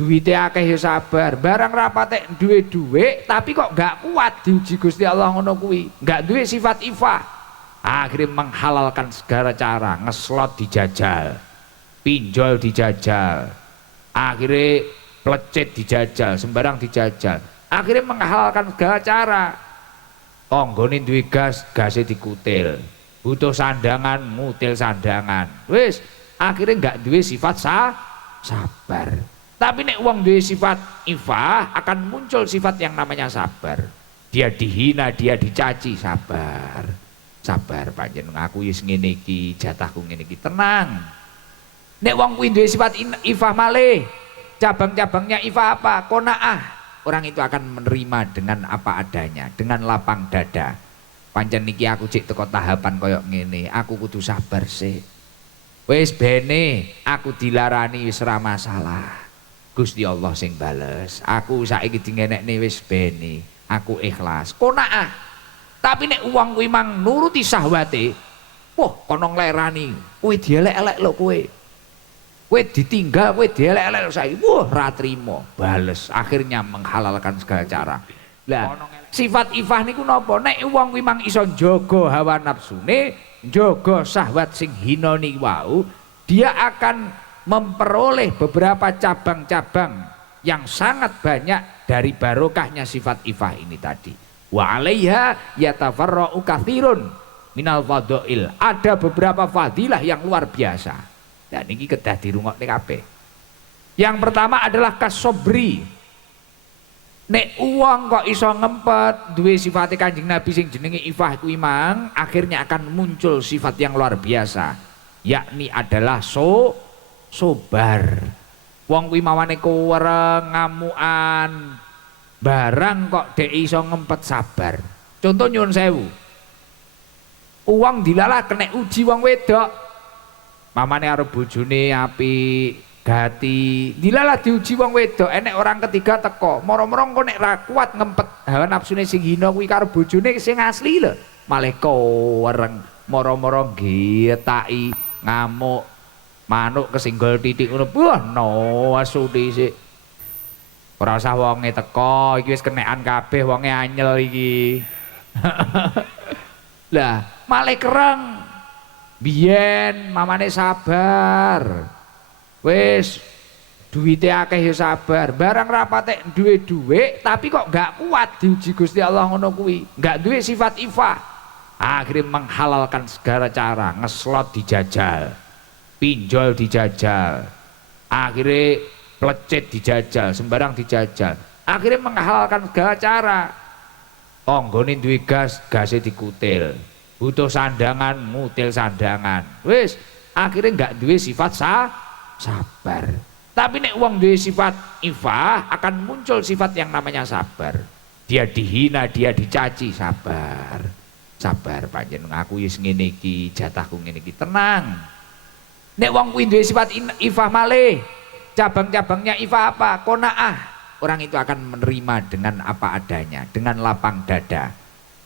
duwite akeh ya sabar, barang rapate duwe duit tapi kok gak kuat diuji Gusti Allah ngono kuwi, gak duwe sifat ifah, akhirnya menghalalkan segala cara, ngeslot dijajal, pinjol dijajal, akhirnya plecet dijajal, sembarang dijajal, akhirnya menghalalkan segala cara. Tanggane duwe gas, gasnya dikutil, butuh sandangan, ngutil sandangan, wis akhirnya gak duwe sifat sabar. Tapi nek wong duwe sifat ifah akan muncul sifat yang namanya sabar. Dia dihina, dia dicaci, sabar. Sabar panjen aku wis ngene iki, jatahku ngene iki, tenang. Nek wong kuwi duwe sifat ifah malih, cabang-cabangnya ifah apa? Qanaah. Orang itu akan menerima dengan apa adanya, dengan lapang dada. Pancen niki aku cek teko tahapan koyok ngene, aku kudu sabar sih. Wis bene aku dilarani wis ora masalah. Gusti Allah sing bales. Aku saiki dingenekne wis bene, aku ikhlas. Qanaah. Tapi nek wong kuwi mang nuruti syahwate, wah kono nglerani, kowe dielek-elek lho kowe. Kowe ditinggal, kowe dielek-elek saiki. Wah, ra trimo, bales. Akhirnya menghalalkan segala cara. Lah, sifat ifah niku napa? Nek wong kuwi mang iso njaga hawa nafsune, njaga syahwat sing hina niku wau, dia akan memperoleh beberapa cabang-cabang yang sangat banyak dari barokahnya sifat ifah ini tadi. Wa 'alaiha yatafarra'u katsirun minal fadhail. Ada beberapa fadilah yang luar biasa. Dan ini kedah dirungokne kabeh. Yang pertama adalah kasobri. Nek uang kok iso ngempet duwe sifate Kanjeng Nabi sing jenenge ifah kuwi mang, akhirnya akan muncul sifat yang luar biasa, yakni adalah sobar. Wong kuwi mawane kuwereng, ngamukan, barang kok dek iso ngempet sabar. Contoh nyuwun sewu. Uang dilalah kena uji wong wedok. Mamane arep bojone apik, gati, dilalah diuji wong wedok, enek orang ketiga teko, moro-moro kok nek ra kuat ngempet hawa nafsune sing hina kuwi karo bojone sing asli lho, malah kowereng, moro-moro getaki, ngamuk, manuk kesinggol titik ngono. Wah, no asu dhisik. Ora usah wonge teko, iki wis kenekan kabeh wonge anyel iki. Lah, malah kereng. Biyen mamane sabar, wis duwite akeh ya sabar, barang rapate duwe duit tapi kok gak kuat diuji Gusti Allah ngono kuwi, gak duwe sifat ifah, akhirnya menghalalkan segala cara, ngeslot dijajal, pinjol dijajal, akhirnya plecet dijajal, sembarang dijajal, akhirnya menghalalkan segala cara. Tanggane duwe gas, gasnya dikutil, butuh sandangan, ngutil sandangan, wis akhirnya nggak duwe sifat sabar. Tapi nek wong duwe sifat ifah akan muncul sifat yang namanya sabar. Dia dihina, dia dicaci, sabar. Sabar panjen aku wis ngene iki, jatahku ngene iki, tenang. Nek wong kuwi duwe sifat ifah malih, cabang-cabangnya ifah apa? Qanaah. Orang itu akan menerima dengan apa adanya, dengan lapang dada.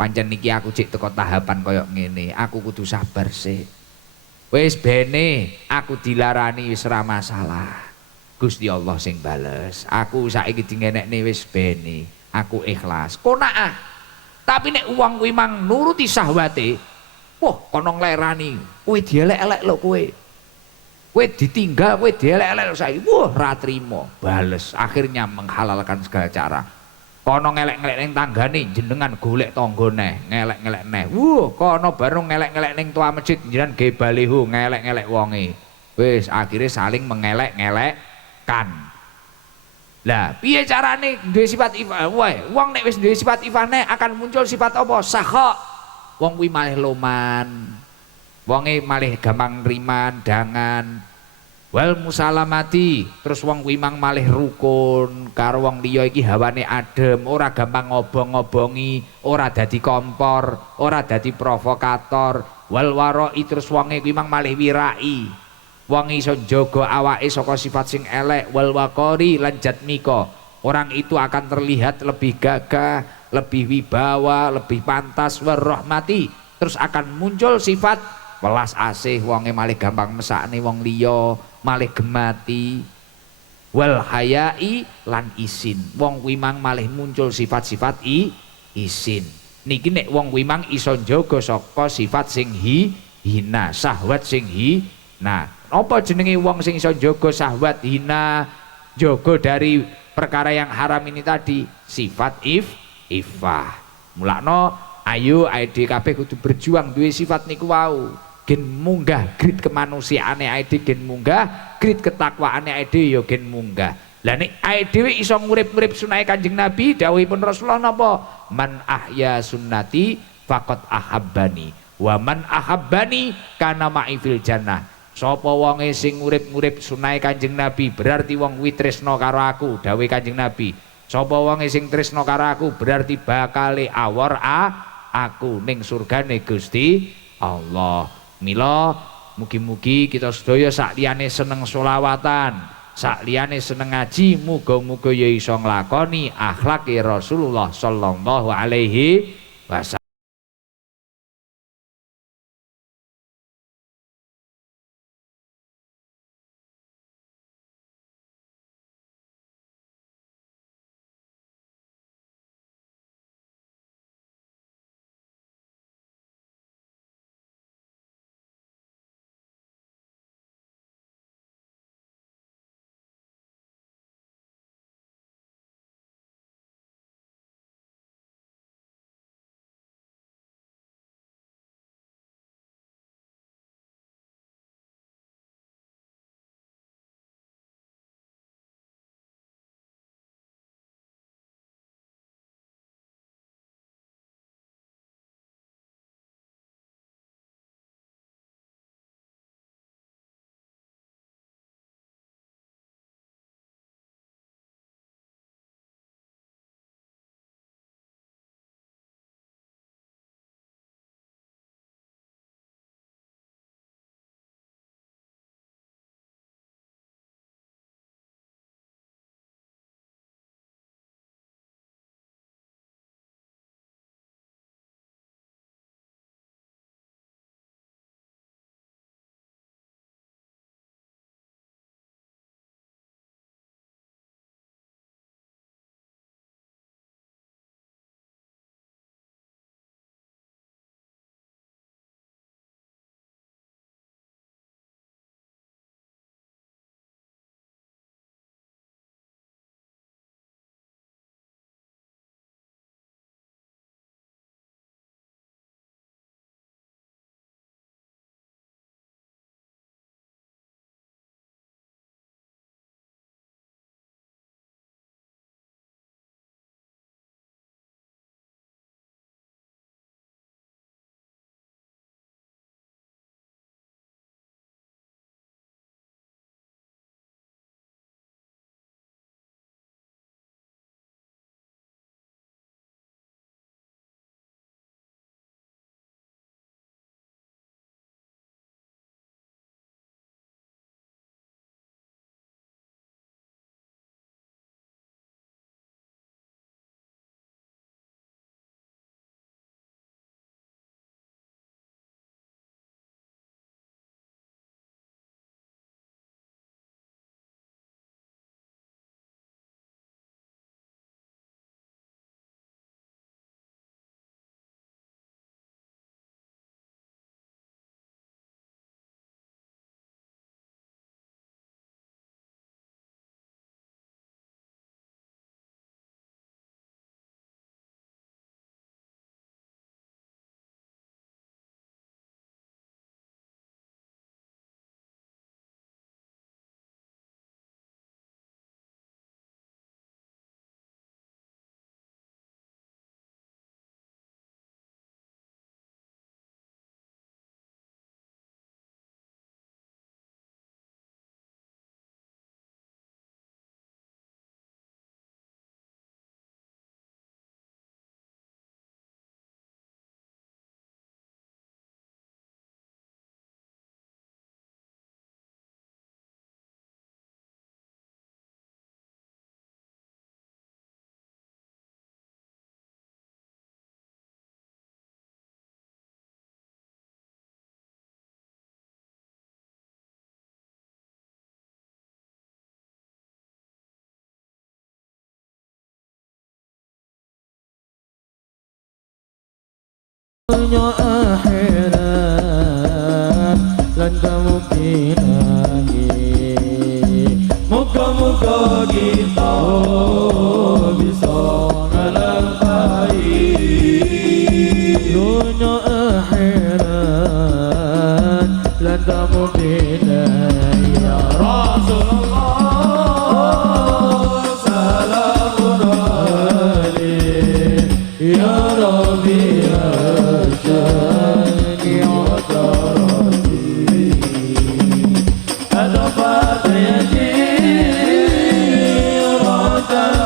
Pancen niki aku cek teko tahapan koyok ngene, aku kudu sabar sih. Wis bene aku dilarani wis ora masalah. Gusti Allah sing bales. Aku saiki dingenekne wis bene, aku ikhlas. Qanaah. Tapi nek wong kuwi mang nuruti syahwate, wah kono nglerani, kowe dielek-elek lho kowe. Kowe ditinggal, kowe dielek-elek saiki. Wah, ra trimo, bales. Akhirnya menghalalkan segala cara. Kono ngelek-ngelek ning tanggane jenengan golek tangga neh, ngelek-ngelek neh. Kono baru ngelek-ngelek ning tua masjid jenengan ge baliho ngelek-ngelek wonge. Wis akhirnya saling mengelek-ngelekkan. Lah, piye carane duwe sifat ifah? Wong nek wis duwe sifat ifah neh akan muncul sifat apa? Sakha. Wong kuwi malih loman. Wonge malih gampang nriman, dangan. Wal musalamati, terus wong kuwi mang malih rukun karo wong liya iki hawane adem, ora gampang ngobong-ngobongi, ora dadi kompor, ora dadi provokator. Wal waroi, terus wonge kuwi mang malih wirai. Wong iso njaga awake saka sifat sing elek. Wal waqori lan jatmika. Orang itu akan terlihat lebih gagah, lebih wibawa, lebih pantas. Warahmati, terus akan muncul sifat welas asih, wonge malih gampang mesakne wong liya, malih gemati. wal hayai lan isin. Wong kuwi mang malih muncul sifat-sifat isin. Niki nek wong kuwi mang iso njaga saka sifat sing hina, syahwat sing hina. Apa jenenge wong sing iso njaga syahwat hina, jaga dari perkara yang haram ini tadi? Sifat ifah. Mulakno ayo ae kabeh kudu berjuang duwe sifat niku wau. Gen munggah grit kemanusiaane ae gen munggah, grit ketakwaane ae ya gen munggah. Lah nek ae dhewe iso ngurip-ngurip sunah Kanjeng Nabi, dawuhipun Rasulullah napa? Man ahya sunnati faqad ahabbani wa man ahabbani kana ma'i fil jannah. Sapa wonge sing ngurip-ngurip sunah Kanjeng Nabi berarti wong kuwi tresno karo aku, dawuh Kanjeng Nabi. Sapa wonge sing tresno karo aku berarti bakale awor aku ning surgane Gusti Allah. Mila mugi-mugi kita sedaya sakliyane seneng sholawatan, sakliyane seneng ngaji, muga-muga ya iso nglakoni akhlake Rasulullah sallallahu alaihi wasallam. dunya akhirat lan kemungkinane muga-muga kita bisa ngelampahi dunya akhirat lan kemungkinane ya Rasulullah salamun alaik ya Rabbi arsyadni wa tarati adafat yadi rabbal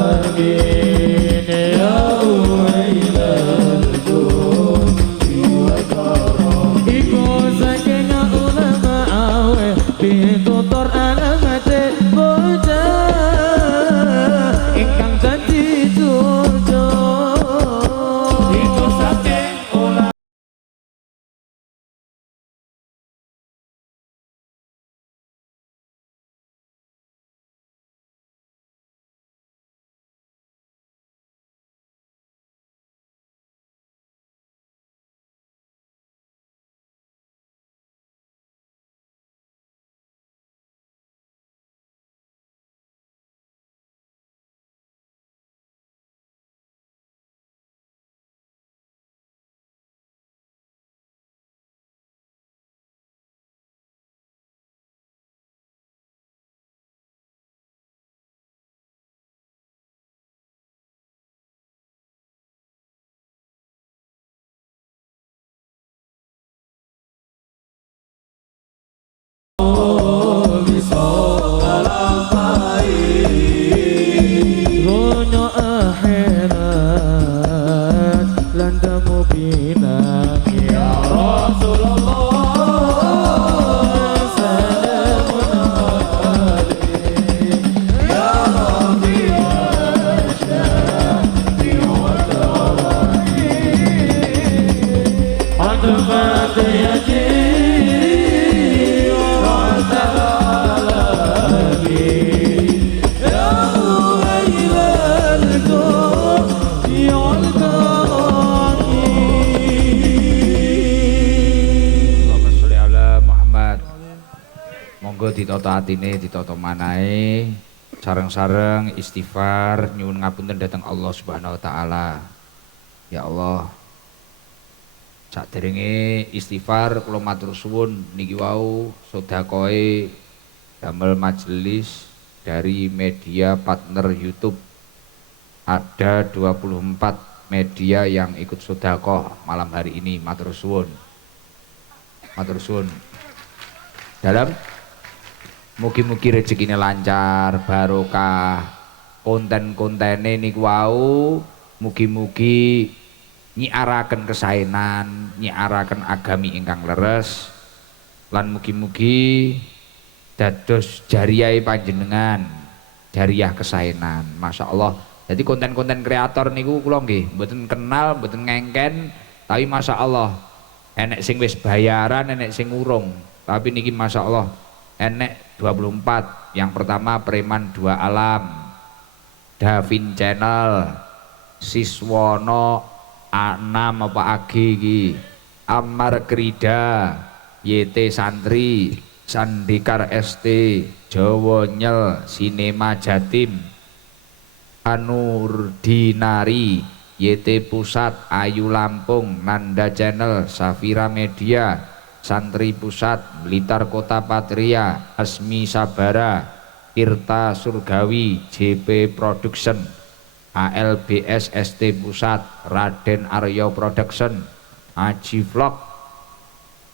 alamin ya uwailal judi wa tarati iku saking ulama awe pitutur alamate bocah ingkang dadi cucu iku saking ulama bisa ngelampahi dunya akhirat lan temu pinangi ya Rasulullah salamun alaik ya Rabbi arsyadni wa tarati adfat yadi monggo ditata atine ditata manahe sareng-sareng istighfar nyuwun ngapunten dhateng Allah Subhanahu wa taala. Ya Allah, saderenge istighfar kula matur suwun niki wau sedekahe damel majelis dari media partner YouTube. Ada 24 media yang ikut sedekah malam hari ini. Matur suwun. Matur suwun. Dalam mugi-mugi rezekine lancar, barokah, konten-kontene niku wau mugi-mugi nyiaraken kesaenan, nyiaraken agami ingkang leres, lan mugi-mugi dados jariah panjenengan, jariah kesaenan. Masya Allah. Jadi konten-konten kreator niku kula nggih mboten kenal, mboten ngengken, tapi Masya Allah enek sing wis bayaran, enek sing urung. Tapi niki Masya Allah enek 24. Yang pertama Preman Dua Alam, Davin Channel, Siswono A6 apa AG iki, Amar Krida, YT Santri, Sandikar ST, Jawa Nyel, Sinema Jatim, Anur Dinari, YT Pusat, Ayu Lampung, Nanda Channel, Safira Media, Santri Pusat, Blitar Kota Patria, Asmi Sabara, Tirta Surgawi, JP Production, ALBS ST Pusat, Raden Aryo Production, Aji Vlog,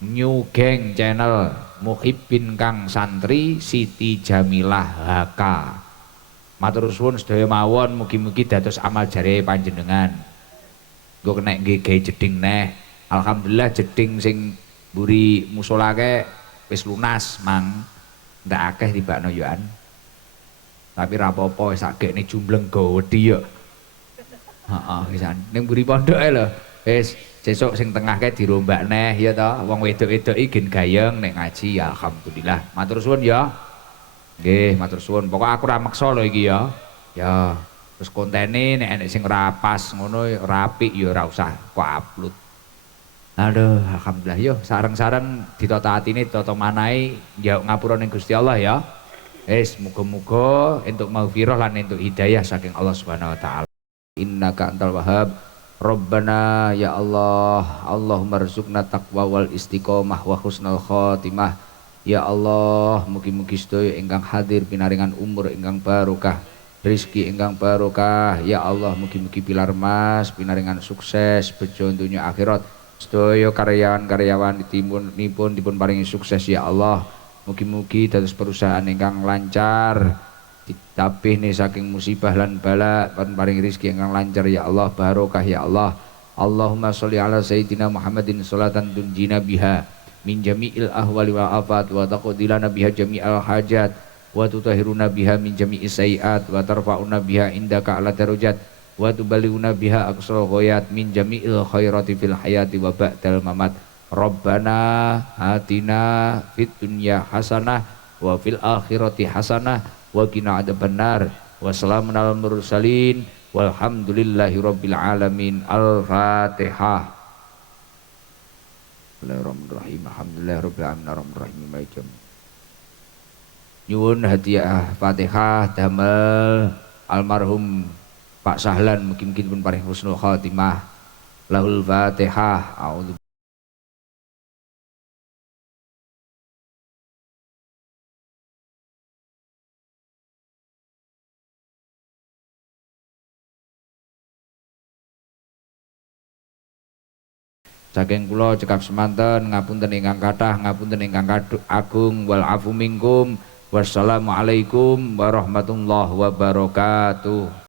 New Gang Channel, Muhibbin Kang Santri, Siti Jamilah HK. Matur suwun sedaya mawon, mugi-mugi dados amal jare panjenengan. Nggo kena nggih jeding neh. Alhamdulillah jeding sing mburi musolake wis lunas mang. Ndak akeh tibakno yoan. Tapi ra apa-apa sakjane jumbleng go wedi yo. Heeh, wisan. Ning mburi pondok ae lho. Wis sesuk sing tengah kae dirombak neh ya ta. Wong wedok-wedok iki gen gayeng nek ngaji ya alhamdulillah. Matur suwun ya. Nggih, matur suwun. Pokok aku ra meksa lho iki ya. Ya. Terus kontene nek enek sing rapas ngono rapi ya ora usah kok upload. Aduh, alhamdulillah yo sareng-sareng ditata atine ditata manahe njaluk ngapura ning Gusti Allah ya. Wis muga-muga entuk maghfirah lan entuk hidayah saking Allah Subhanahu wa taala. Innaka antal wahhab. Rabbana ya Allah, Allahumma rzuqna taqwa wal istiqomah wa husnal khotimah. Ya Allah, mugi-mugi sedaya ingkang hadir pinaringan umur ingkang barokah, rezeki ingkang barokah. Ya Allah, mugi-mugi pilar mas pinaringan sukses bejo dunya akhirat. Sedaya karyawan-karyawan dipun paringi sukses ya Allah. Mugi-mugi dados perusahaan ingkang lancar, ditapih nih saking musibah lan bala, paring rezeki ingkang lancar ya Allah, barokah ya Allah. Allahumma sholli ala sayyidina Muhammadin sholatan tunjina biha min jami'il ahwali wal afat wa taqdilana biha jami'al hajat wa tutahhiruna biha min jami'is sayiat wa tarfa'una biha indaka ala darajat wa tuballighuna biha aqsal ghayat min jami'il khairati fil hayati wa ba'dal mamat. Rabbana atina fid dunya hasanah wa fil akhirati hasanah wa qina adzabannar. Wassalamun alal mursalin walhamdulillahi rabbil alamin. Al-Fatihah. Bismillahirrahmanirrahim. Alhamdulillahi rabbil alamin arrahmanirrahim maliki yaumiddin. Nyuwun hadiah Fatihah damel almarhum Pak Sahlan, mugi-mugi pun paring husnul khatimah. Lahul Fatihah. A'udzu saking kula cekap semanten, ngapunten ingkang kathah, ngapunten ingkang agung, wal afu minkum. Wassalamualaikum warahmatullahi wabarakatuh.